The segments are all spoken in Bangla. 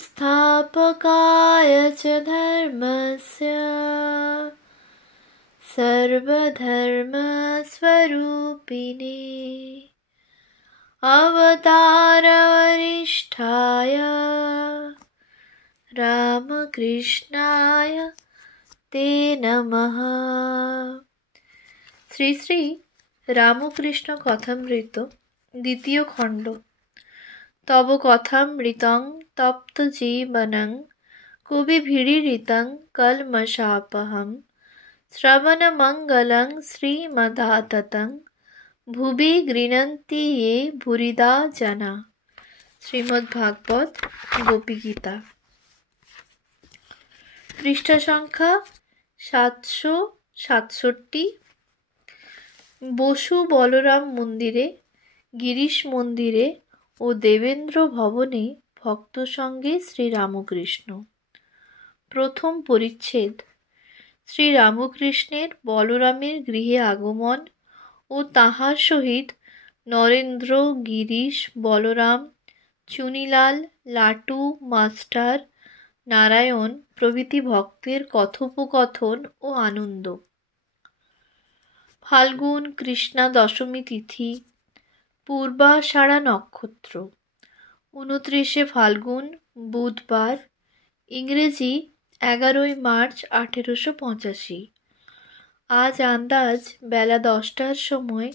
संस्थापकाय च धर्मस्य सर्वधर्मस्वरूपिणे अवतारवरिष्ठाय रामकृष्णाय ते नमः। শ্রী শ্রী রামকৃষ্ণ কথামৃত দ্বিতীয় খণ্ড। তব কথামৃতং তপ্ত জীবনং কবিভিড়িরিতং কলমশাপহম শ্রবণমঙ্গলং শ্রীমদাততং ভুবি গৃণন্তি ये ভুরিদা জনা। শ্রীমদ্ভাগবত গোপীগীতা, পৃষ্ঠা সংখ্যা 767। বসু বলরাম মন্দিরে, গিরিশ মন্দিরে ও দেবেন্দ্র ভবনে ভক্ত সঙ্গে শ্রীরামকৃষ্ণ। প্রথম পরিচ্ছেদ। শ্রীরামকৃষ্ণের বলরামের গৃহে আগমন ও তাহার সহিত নরেন্দ্র, গিরিশ, বলরাম, চুনিলাল, লাটু, মাস্টার, নারায়ণ প্রভৃতি ভক্তের কথোপকথন ও আনন্দ। ফাল্গুন কৃষ্ণা দশমী তিথি, পূর্বাষাঢ়া নক্ষত্র, 29 ফাল্গুন বুধবার, ইংরেজি 11 মার্চ 1885। আজ আন্দাজ বেলা 10টার সময়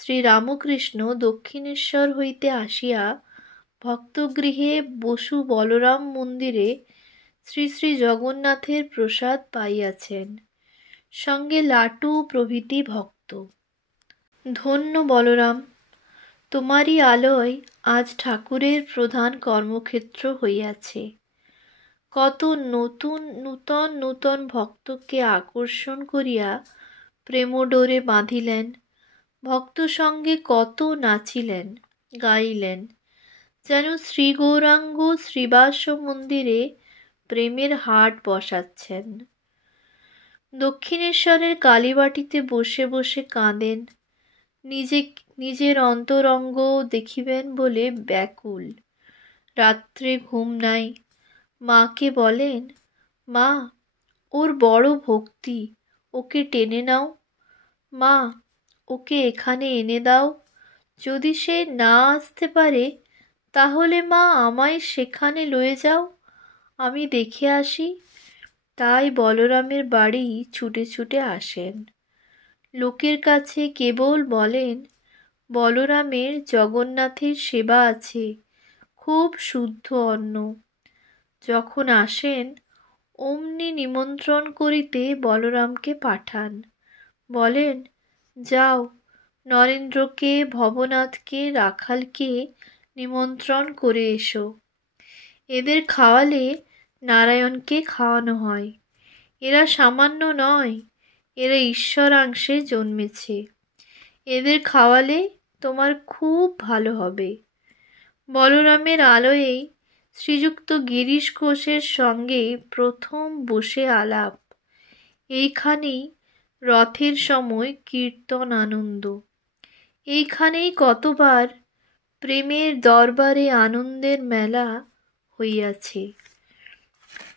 শ্রীরামকৃষ্ণ দক্ষিণেশ্বর হইতে আসিয়া ভক্তগৃহে বসু বলরাম মন্দিরে শ্রী শ্রী জগন্নাথের প্রসাদ পাইয়াছেন, সঙ্গে লাটু প্রভৃতি ভক্ত। ধন্য বলরাম, তোমারই আলোয় আজ ঠাকুরের প্রধান কর্মক্ষেত্র হইয়াছে। কত নূতন নূতন ভক্তকে আকর্ষণ করিয়া প্রেমডোরে বাঁধিলেন, ভক্ত সঙ্গে কত নাচিলেন, গাইলেন, যেন শ্রীগৌরাঙ্গ শ্রীবাস মন্দিরে প্রেমের হাট বসাচ্ছেন। দক্ষিণেশ্বরের কালীবাটিতে বসে বসে কাঁদেন, নিজের অন্তরঙ্গ দেখিবেন বলে ব্যাকুল। রাত্রে ঘুম নাই। মাকে বলেন, মা, ওর বড় ভক্তি, ওকে টেনে নাও। মা, ওকে এখানে এনে দাও। যদি সে না আসতে পারে তাহলে মা আমায় সেখানে লয়ে যাও, আমি দেখে আসি। তাই বলরামের বাড়ি ছুটে ছুটে আসেন। লোকের কাছে কেবল বলেন, বলরামের জগন্নাথের সেবা আছে, খুব শুদ্ধ অন্ন। যখন আসেন অমনি নিমন্ত্রণ করিতে বলরামকে পাঠান। বলেন, যাও নরেন্দ্রকে, ভবনাথকে, রাখালকে নিমন্ত্রণ করে এসো। এদের খাওয়ালে নারায়ণকে খাওয়ানো হয়। এরা সামান্য নয়, এরা ঈশ্বরাংশে জন্মেছে। এদের খাওয়ালে তোমার খুব ভালো হবে। বলরামের আলোয়েই শ্রীযুক্ত গিরিশ ঘোষের সঙ্গে প্রথম বসে আলাপ। এইখানেই রথের সময় কীর্তন আনন্দ। এইখানেই কতবার প্রেমের দরবারে আনন্দের মেলা হইয়াছে।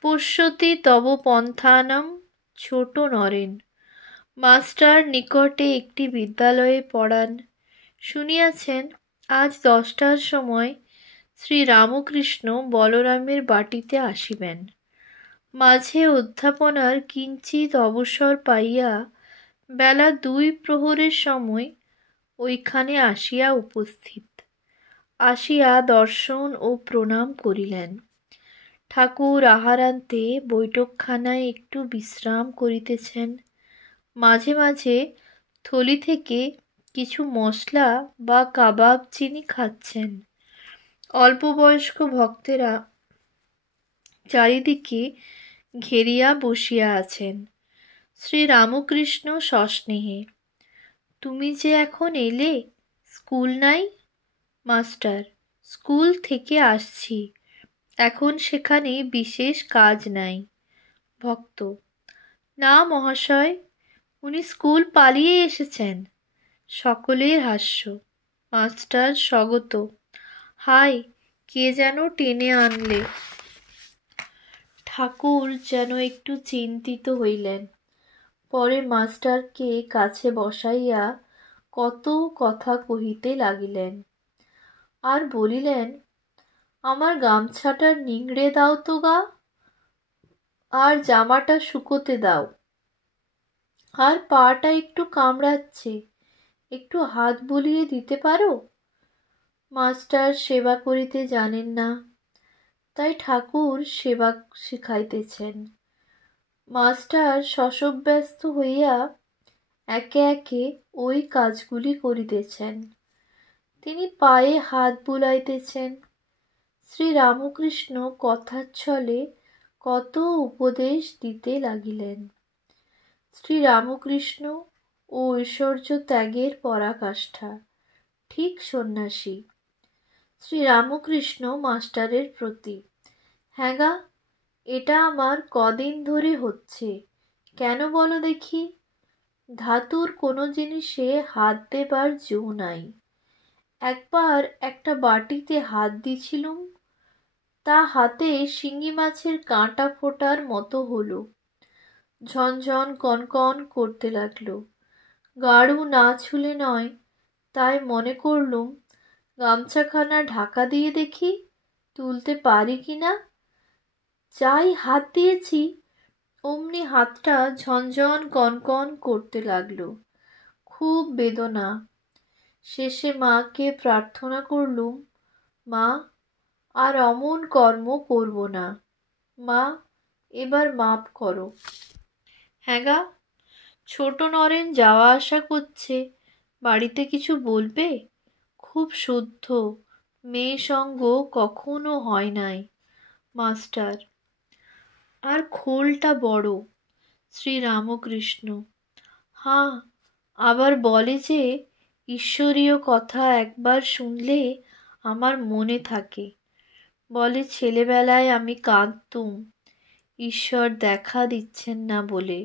পশ্যতি তব পন্থানম। ছোট নরেন মাস্টার নিকটে একটি বিদ্যালয়ে পড়ান। শুনিয়াছেন আজ 10টার সময় শ্রীরামকৃষ্ণ বলরামের বাটিতে আসিবেন। মাঝে অধ্যাপনার কিঞ্চিত অবসর পাইয়া বেলা 2 প্রহরের সময় ওইখানে আসিয়া উপস্থিত। আসিয়া দর্শন ও প্রণাম করিলেন। ঠাকুর আহারান্তে বৈঠকখানায় একটু বিশ্রাম করিতেছেন। মাঝে মাঝে থলি থেকে কিছু মশলা বা কাবাব চিনি খাচ্ছেন। অল্প বয়স্ক ভক্তেরা চারিদিকে ঘেরিয়া বসিয়া আছেন। শ্রীরামকৃষ্ণ সস্নেহে, তুমি যে এখন এলে, স্কুল নাই? মাস্টার, স্কুল থেকে আসছি, এখন সেখানে বিশেষ কাজ নাই। ভক্ত, না মহাশয়, উনি স্কুল পালিয়ে এসেছেন। সকলের হাস্য। মাস্টার স্বগত, হায়, কে যেন টেনে আনলে। ঠাকুর যেন একটু চিন্তিত হইলেন। পরে মাস্টারকে কাছে বসাইয়া কত কথা কহিতে লাগিলেন, আর বলিলেন, আমার গামছাটা নিংড়ে দাও তো গা, আর জামাটা শুকোতে দাও, আর পাটা একটু কামড়াচ্ছে, একটু হাত বুলিয়ে দিতে পারো। মাস্টার সেবা করিতে জানেন না, তাই ঠাকুর সেবা শিখাইতেছেন। মাস্টার শশব্যস্ত হইয়া একে একে ওই কাজগুলি করিতেছেন। তিনি পায়ে হাত বুলাইতেছেন। শ্রীরামকৃষ্ণ কথার ছলে কত উপদেশ দিতে লাগিলেন। শ্রীরামকৃষ্ণ ও ঐশ্বর্য ত্যাগের পরাকাষ্ঠা, ঠিক সন্ন্যাসী। শ্রীরামকৃষ্ণ মাস্টারের প্রতি, হ্যাঁ গা, এটা আমার কদিন ধরে হচ্ছে, কেন বলো দেখি? ধাতুর কোনো জিনিসে হাত দেবার জো নাই। একবার একটা বাটিতে হাত দিছিলুম, তা হাতে শিঙি মাছের কাঁটা ফোটার মতো হলো, ঝনঝন কনকন করতে লাগলো। গাড়ু না ছুলে নয়, তাই মনে করলুম গামছাখানা ঢাকা দিয়ে দেখি তুলতে পারি কি না। যাই হাত দিয়েছি, অমনি হাতটা ঝনঝন কনকন করতে লাগলো, খুব বেদনা। শেষে মাকে প্রার্থনা করলুম, মা, আর অমন কর্ম করব না, মা, এবার মাপ করো। হ্যাঁ গা, ছোট নরেন যাওয়া আসা করছে, বাড়িতে কিছু বলবে? খুব শুদ্ধ, মেয়ে সঙ্গ কখনো হয় নাই। মাস্টার, আর খোলটা বড়। শ্রীরামকৃষ্ণ, হাঁ, আবার বলে যে ঈশ্বরীয় কথা একবার শুনলে আমার মনে থাকে। বলে ছেলেবেলায় আমি কাঁদতুম ঈশ্বর দেখা দিচ্ছেন না বলে।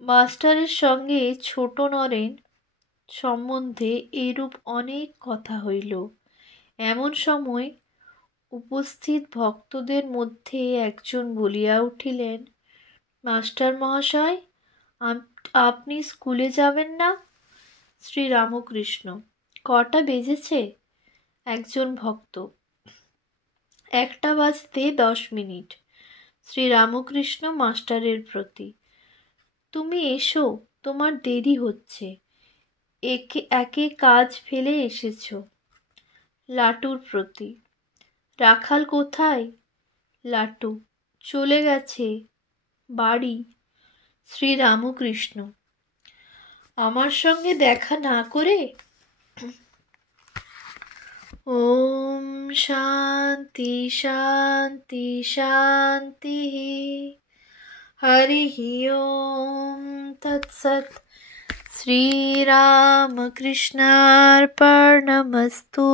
মাস্টারের সঙ্গে ছোট নরেন সম্বন্ধে এইরূপ অনেক কথা হইল। এমন সময় উপস্থিত ভক্তদের মধ্যে একজন বলিয়া উঠিলেন, মাস্টার মহাশয়, আপনি স্কুলে যাবেন না? শ্রীরামকৃষ্ণ, কটা বেজেছে? একজন ভক্ত, 1টা বাজতে 10 মিনিট। শ্রীরামকৃষ্ণ মাস্টারের প্রতি, তুমি এসো, তোমার দেরি হচ্ছে, একে কাজ ফেলে এসেছ। লাটুর প্রতি, রাখাল কোথায়? লাটু, চলে গেছে বাড়ি। শ্রীরামকৃষ্ণ, আমার সঙ্গে দেখা না করে? ওম শান্তি শান্তি শান্তি। হরি ওম তৎসৎ। শ্রীরামকৃষ্ণার্পণমস্তু।